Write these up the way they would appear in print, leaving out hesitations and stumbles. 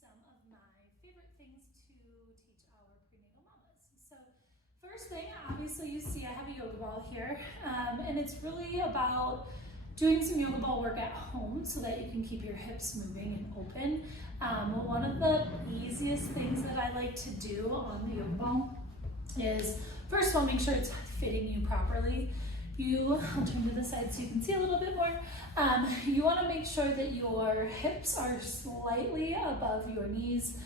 some of my favorite things to teach our prenatal mamas. So first thing, obviously you see I have a yoga ball here, and it's really about doing some yoga ball work at home so that you can keep your hips moving and open. One of the easiest things that I like to do on the yoga ball is, first of all, make sure it's fitting you properly. I'll turn to the side so you can see a little bit more. You want to make sure that your hips are slightly above your knees.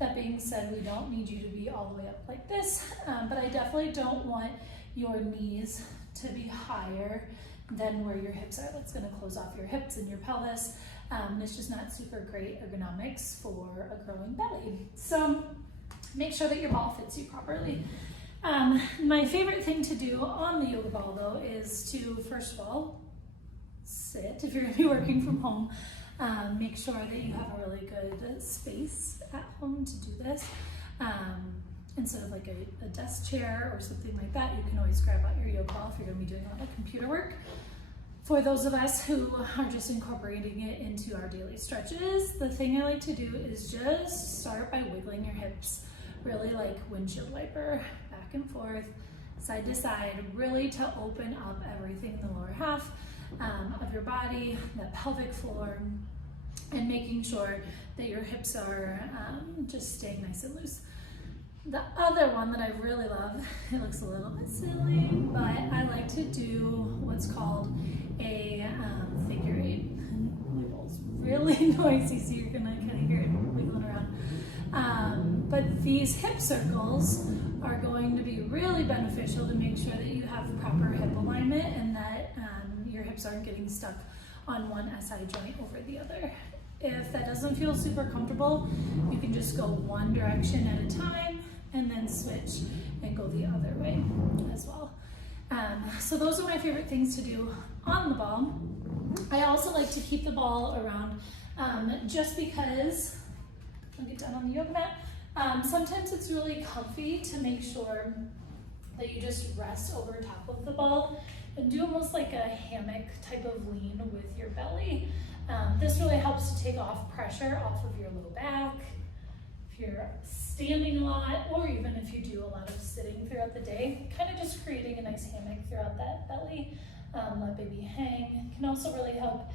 That being said, we don't need you to be all the way up like this, but I definitely don't want your knees to be higher than where your hips are. That's going to close off your hips and your pelvis. It's just not super great ergonomics for a growing belly. So make sure that your ball fits you properly. My favorite thing to do on the yoga ball though is to, first of all, sit. If you're going to be working from home, make sure that you have a really good space at home to do this. Instead of like a desk chair or something like that, you can always grab out your yoga ball if you're going to be doing a lot of computer work. For those of us who are just incorporating it into our daily stretches, the thing I like to do is just start by wiggling your hips, really like windshield wiper, back and forth, side to side, really to open up everything in the lower half of your body, the pelvic floor, and making sure that your hips are just staying nice and loose. The other one that I really love, it looks a little bit silly, but I like to do what's called a figure eight. My ball's really noisy, so you're gonna kind of hear it wiggling around. But these hip circles are going to be really beneficial to make sure that you have proper hip alignment and that your hips aren't getting stuck on one SI joint over the other. If that doesn't feel super comfortable, you can just go one direction at a time and then switch and go the other way as well. So those are my favorite things to do on the ball. I also like to keep the ball around just because, I'll get down on the yoga mat, sometimes it's really comfy to make sure that you just rest over top of the ball and do almost like a hammock type of lean with your belly. This really helps to take off pressure off of your low back. If you're standing a lot, or even if you do a lot of sitting throughout the day, kind of just creating a nice hammock throughout that belly. Let baby hang. Can also really help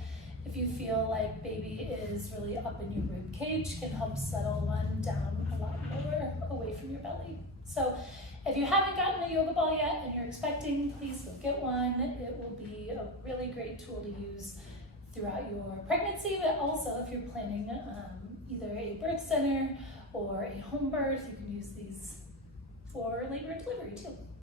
if you feel like baby is really up in your rib cage, can help settle one down a lot lower away from your belly. So if you haven't gotten a yoga ball yet and you're expecting, please go get one. It will be a really great tool to use throughout your pregnancy, but also if you're planning either a birth center or a home birth, you can use these for labor and delivery too.